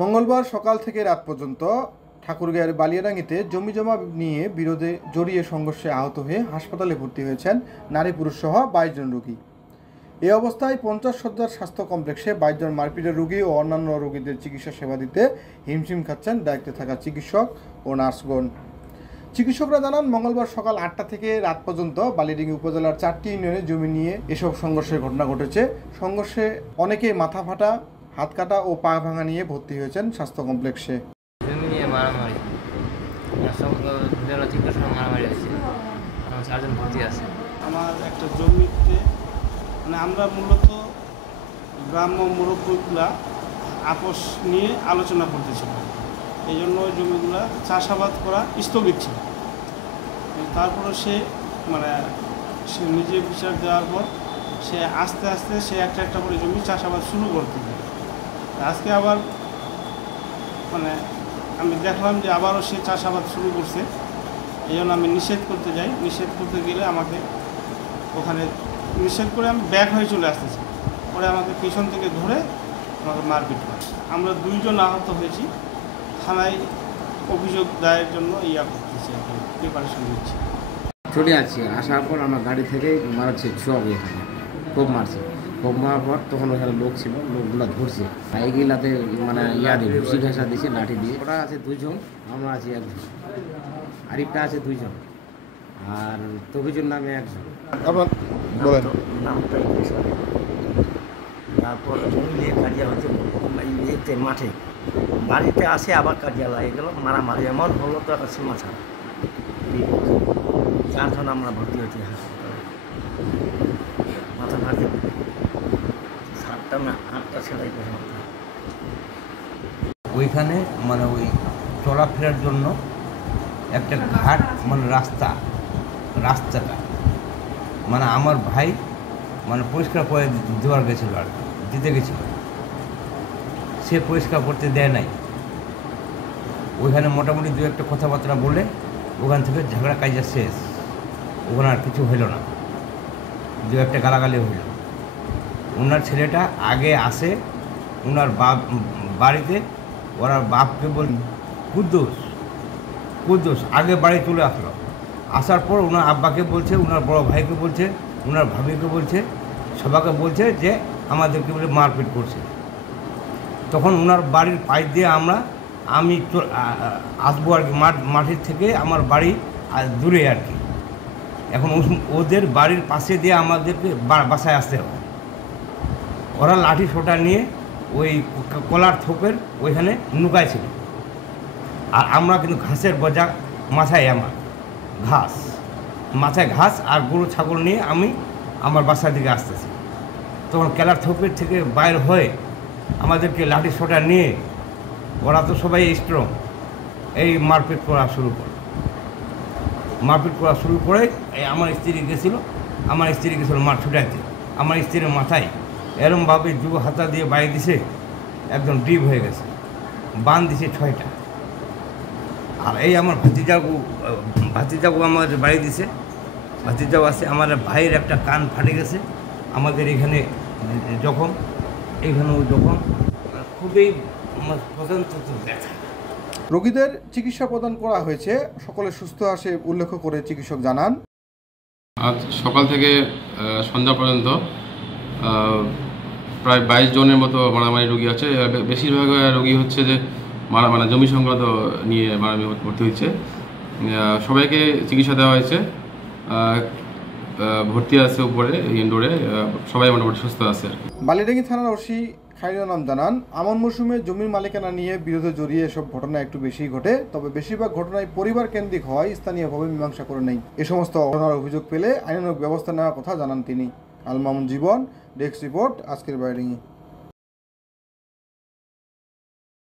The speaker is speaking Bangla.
মঙ্গলবার সকাল থেকে রাত পর্যন্ত ঠাকুরগাঁয়ের বালিয়াডাঙ্গিতে জমিজমা নিয়ে বিরোধে জড়িয়ে সংঘর্ষে আহত হয়ে হাসপাতালে ভর্তি হয়েছেন নারী পুরুষ সহ 22 জন রোগী। এই অবস্থায় 50 শয্যার স্বাস্থ্য কমপ্লেক্সে 22 জন মারপিটের রোগী ও অন্যান্য রোগীদের চিকিৎসা সেবা দিতে হিমশিম খাচ্ছেন দায়িত্বে থাকা চিকিৎসক ও নার্সগণ। চিকিৎসকরা জানান, মঙ্গলবার সকাল 8টা থেকে রাত পর্যন্ত বালিয়াডাঙ্গি উপজেলার 4টি ইউনিয়নে জমি নিয়ে এসব সংঘর্ষের ঘটনা ঘটেছে। সংঘর্ষে অনেকেই মাথা ফাটা, হাত কাটা ও পা ভাঙা নিয়ে ভর্তি হয়েছেন স্বাস্থ্য কমপ্লেক্সে। জমি নিয়ে মারামারি, মারামারি হয়েছে, 4 জন ভর্তি আছে। আমার একটা জমিতে আমরা মূলত গ্রাম্য মুরব্বীগুলা আপোষ নিয়ে আলোচনা করতেছিলাম, এই জন্য ওই জমিগুলা চাষাবাদ করা স্থগিত ছিল। তারপরে সে নিজে বিচার দেওয়ার পর সে আস্তে আস্তে সে একটা করে জমি চাষাবাদ শুরু করতে থাকে। আজকে আবার আমি দেখলাম যে আবারও সে চাষাবাদ শুরু করছে, এই জন্য আমি নিষেধ করতে যাই। নিষেধ করতে গেলে আমাকে ওখানে নিষেধ করে আমি ব্যাক হয়ে চলে আসতেছি, পরে আমাকে পিছন থেকে ধরে আমাকে মারপিট করে। আমরা 2 জন আহত হয়েছি। থানায় অভিযোগ দায়ের জন্য করতেছি, প্রিপারেশন নিচ্ছি। চলে আসছি, আসার পর আমার গাড়ি থেকে মারাচ্ছে, সব এখানে খুব মারছে। খুব মারার পর তখন ওখানে লোক ছিল, লোকগুলো ধরছে, এইগুলাতে দিয়ে ঘুষি ঘাসা দিয়েছে, লাঠি দিয়ে। ওরা আছে 2 জন, আমরা আছি 1 জন, আরিফটা আছে 2 জন, আর তবিজুর নামে 1 জন। তারপর কাজিয়া হচ্ছে মাঠে, বাড়িতে আসে আবার কাজিয়া লাগে গেল, মারামারি এমন হলো তো একটা সীমা ছাড়া। 4 জন আমরা ভর্তি হয়েছি হাসপাতালে, মাথা ভাঙে 7টা সেলাই করে। ওইখানে ওই চলাফেরার জন্য একটা ঘাট রাস্তাটা আমার ভাই পরিষ্কার করে দেওয়ার গেছিলো, আর দিতে গেছিল, সে পরিষ্কার করতে দেয় নাই। ওইখানে মোটামুটি 2-1 কথাবার্তা বলে ওখান থেকে ঝগড়া কাজা শেষ। ওখানে আর কিছু হইল না, 2-1 গালাগালি হইল। ওনার ছেলেটা আগে আসে ওনার বাড়িতে, ওরা বাপকে বল কুদ্দুস আগে বাড়ি চলে আসলো। আসার পর ওনার আব্বাকে বলছে, ওনার বড় ভাইকে বলছে, ওনার ভাবিকে বলছে, সবাইকে বলছে যে আমাদেরকে বলে মারপিট করছে। তখন ওনার বাড়ির পাশ দিয়ে আমি আসবো আর কি, মাঠের থেকে আমার বাড়ি দূরে আর কি। এখন ওদের বাড়ির পাশে দিয়ে আমাদেরকে বাসায় আসতে হবে। ওরা লাঠি সোটা নিয়ে ওই কলার থোপের ওইখানে নুকাইছিল, আর আমরা কিন্তু ঘাসের বোঝা মাথায়, আমার মাথায় ঘাস আর গরু ছাগল নিয়ে আমি আমার বাসার দিকে আসতেছি। তখন কেলার থোপের থেকে বাইর হয়ে আমাদেরকে লাঠি সোটা নিয়ে, ওরা তো সবাই স্ট্রং, এই মারপিট করা শুরু করে আমার স্ত্রী গেছিলো মার ছুটাইতে। আমার স্ত্রীর মাথায় এরমভাবে 2 হাতা দিয়ে বাড়ি দিছে, একদম ডিপ হয়ে গেছে, বান দিছে 6টা। আর এই আমার ভাতিজাগু আমার বাড়ি দিছে, ভাতিজাও আছে। আমার ভাইয়ের একটা কান ফাটে গেছে, আমাদের এখানে জখম, এইখানেও জখম, খুবই পছন্দ দেখা। রোগীদের চিকিৎসা প্রদান করা হয়েছে, সকলে সুস্থ আসে উল্লেখ করে চিকিৎসক জানান, আজ সকাল থেকে সন্ধ্যা পর্যন্ত প্রায় 22 জনের মতো মারামারি রোগী আছে। বেশিরভাগ রোগী হচ্ছে যে জমি সংক্রান্ত নিয়ে মারামারি ভর্তি হচ্ছে। সবাইকে চিকিৎসা দেওয়া হয়েছে, ভর্তি আছে উপরে ইনডোরে, সবাই মোটামুটি সুস্থ আছে। বালিয়াডাঙ্গি থানার ওসি খায়রুল নাম জানান, আমন মৌসুমে জমির মালিকানা নিয়ে বিরোধে জড়িয়ে এসব ঘটনা একটু বেশি ঘটে, তবে বেশিরভাগ ঘটনায় পরিবার কেন্দ্রিক হয়, স্থানীয়ভাবে মীমাংসা করে নেই। এ সমস্ত ঘটনার অভিযোগ পেলে আইনানুগ ব্যবস্থা নেওয়ার কথা জানান তিনি। আল মামুন জীবন, ডেস্ক রিপোর্ট, আজকের বালিয়াডাঙ্গি।